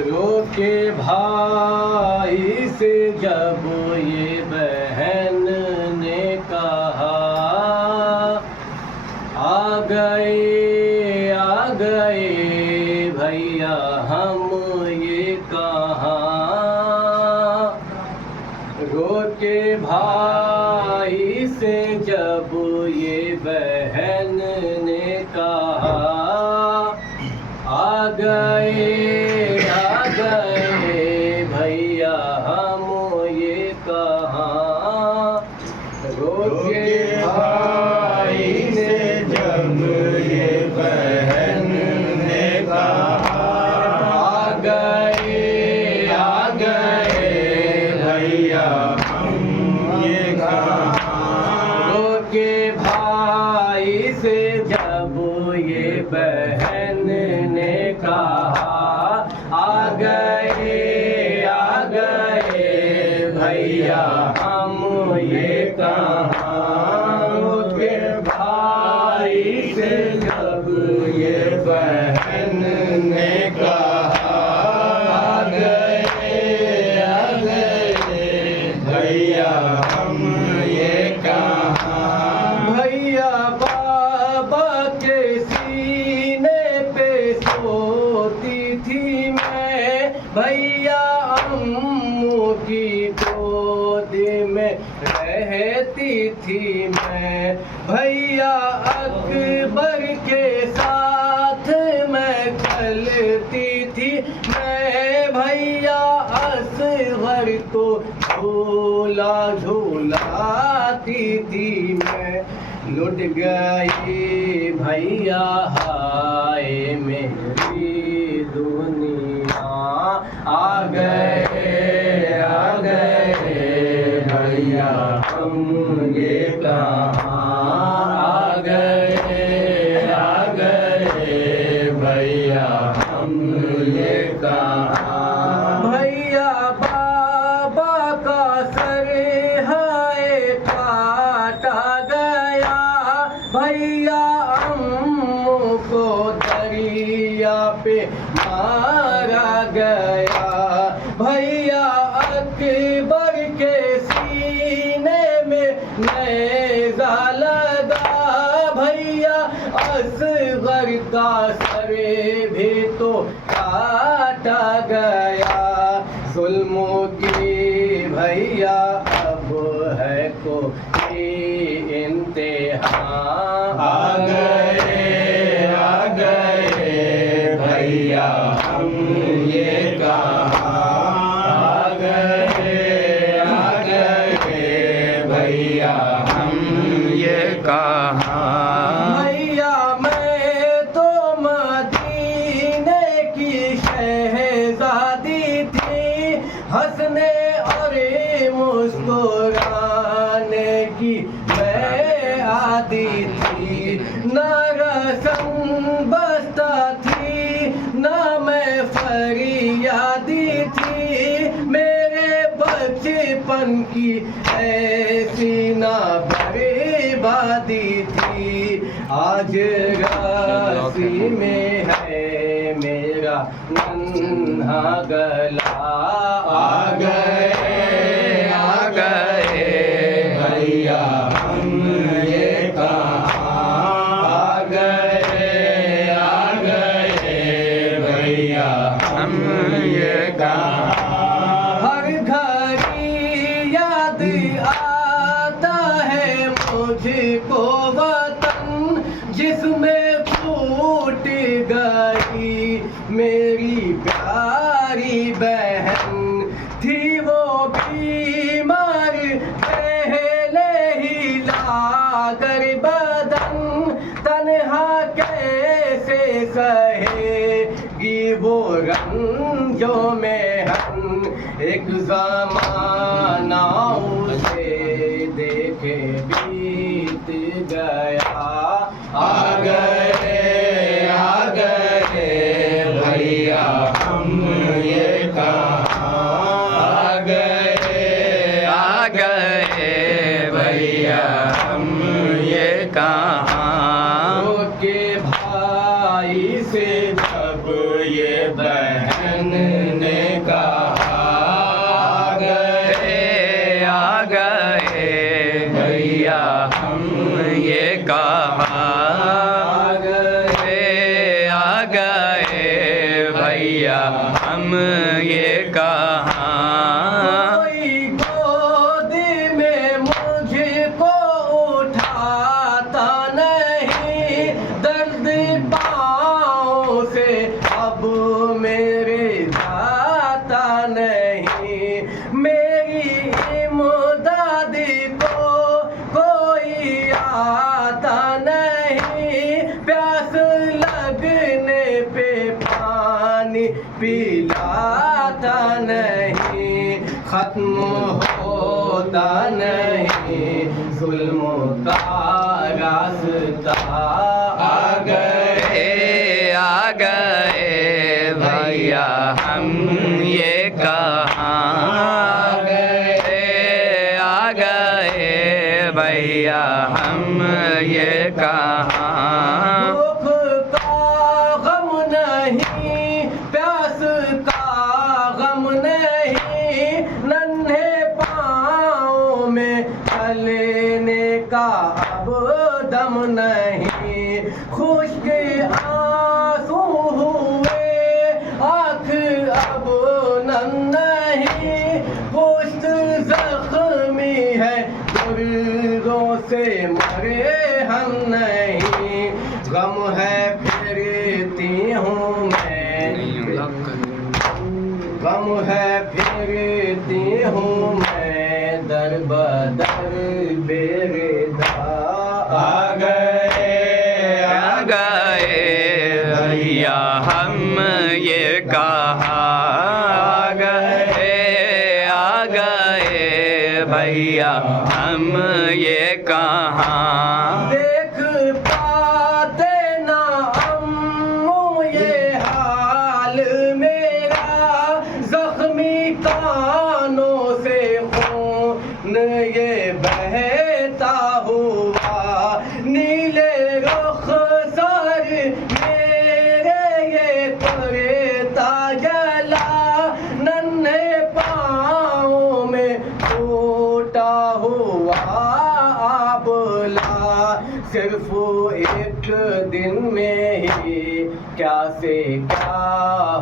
रोके भाई से जब ये बहन ने कहा, आ गए भैया हम ये कहाँ। रोके भाई से जब ये बहन ने कहा, आ गए भैया हम ये कहाँ। रोके भाई से जब ये बहन ने कहा, आ गए भैया हम ये कहाँ। रोके भाई से जब ये बहन ने कहा, आ गए भैया हम ये कहाँ। रोके भाई से जब ये बहन ने कहा, आ गए भैया हम ये कहाँ। भैया बाबा के सीने पे सोती थी मैं, भैया अम्मू की गोद में रहती थी मैं। भैया अकबर के साथ मैं चलती थी मैं, भैया असगर को झूला झूलाती थी मैं। लुट गई भैया हाय मेरी दुनिया, आ गए भैया हम ये कहाँ। आ गए भैया हम ये कहाँ। भैया बाबा का सर हाय काटा गया, भैया अम्मू को दरिया पे मारा गया। भैया अकबर के सीने में नेज़ा लगा, भैया असगर का सर भी तो काटा गया। जुल्मों की भैया अब है कोई इंतहा, आ गए भैया हम ये कहाँ। आ गए भैया हम ये कहाँ। भैया मैं तो मदीने की शहजादी थी, हंसने और मुस्कुराने की मैं आदी थी। ना रस्म बस्ता थी ना मैं फरियादी थी, मेरे बचपन की ऐसी ना बर्बादी थी। आज राशि में है मेरा नन्हा गला, आ गए भैया हम ये कहाँ। आ गए भैया हम ये कहाँ। हर घड़ी याद आता है मुझको वतन, जिसमें फूट गई मेरी प्यारी बहन। थी वो बीमार पहले ही लाकर बदन, तन्हा कैसे सहेगी वो रंजों में हम। एक ज़माना उसे देखे बीत गया, आ गए भैया हम ये कहाँ। आ गए भैया हम ये कहाँ के भाई से जब ये बहन ने कहा आ गए भैया हम ये कहाँ आ गए भैया हम ये कहाँ कोई गोदी में मुझको उठाता नहीं दर्द पाँव से अब मेरे जाता नहीं मेरी इमदादी को कोई आता नहीं प्यास लगने पे पानी पिलाता नहीं खत्म होता नहीं जुल्म का रास्ता आ गए भैया हम ये कहाँ आ गए भैया हम ये कहाँ भूख का गम नहीं प्यास का गम नहीं नन्हे पाँव में चलने का अब दम नहीं खुश्क आंसू हुए आँख अब नम नहीं पुष्ट जख्मी है गुर्दों से मरे हम नहीं गम है फिरती हूँ मैं गम है फिरती हूँ मैं दर बदर बेरेदा आ गए भैया हम ये कहाँ आ गए भैया हम ये कहाँ देख पाते ना अम्मू ये हाल मेरा जख्मी कानों से खून ये बहता हुआ नीले रुख सर मेरे ये करता जला नन्हे पाँव में टूटा हुआ आबला सिर्फ एक दिन में ही क्या से क्या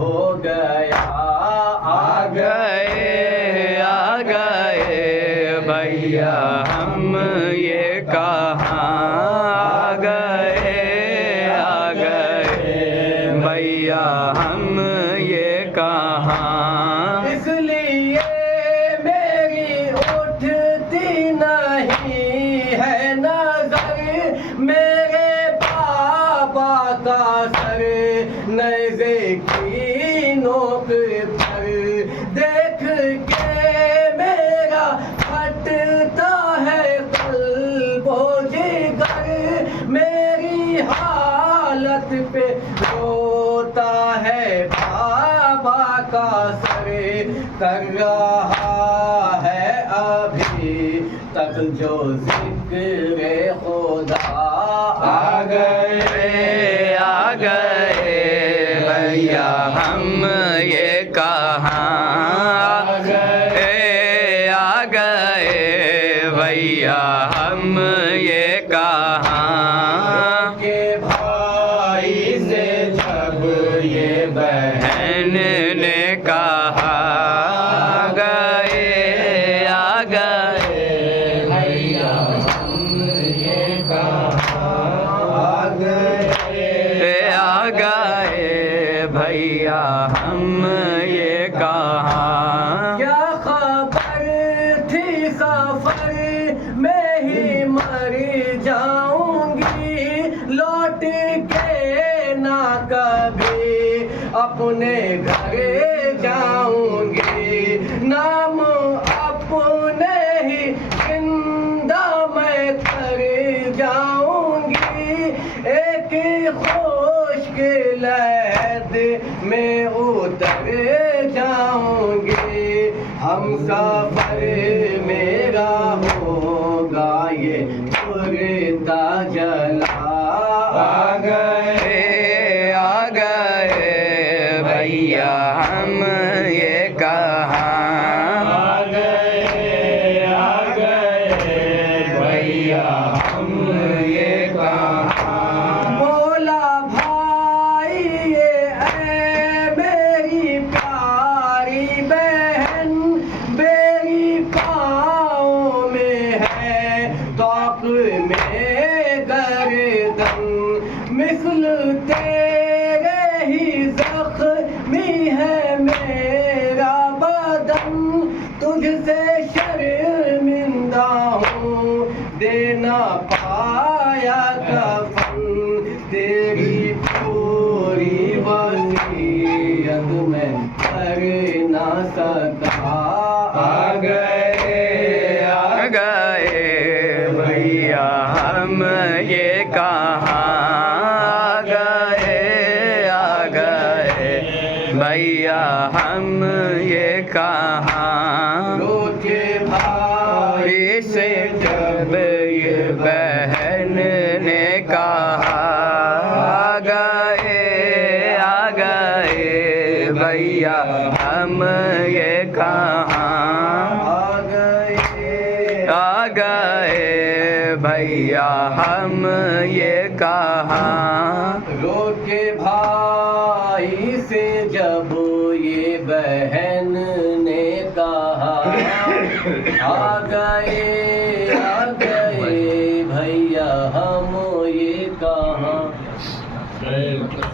हो गया आ गए भैया हम ये कहाँ आ गए भैया हम ये कहाँ इसलिए मेरी उठती नहीं है नजर मेरे बाबा का सर नज़े की नोक पर देख के मेरा फटता है कल्बो जिगर मेरी हालत पे रोता है बाबा का सर कर रहा है अभी तक जो जिक्र खुदा आ गए भैया हम ये कहाँ आ गए भैया हम ये कहाँ के भाई से जब ये बहन ने कहा आ गए भैया हम ये कहा आ गए भैया हम ये कहाँ क्या खबर थी सफर में ही मर जाऊंगी लौट के ना कभी अपने घर जाऊंगी नाम अपने ही जिंदा मैं कर जाऊंगी एक खुश्क लहद में उतर जाऊंगी हम सफर मेरा होगा ना पाया कफन, तेरी पूरी वसीयत में कर ना सका। आ गए भैया हम ये कहाँ आ गए भैया हम ये कहाँ। रोके भाई से जब ये बहन ने कहा आ गए भैया हम ये कहाँ आ गए भैया हम ये कहाँ। रोके भाई से जब ये बहन ने कहा आ गए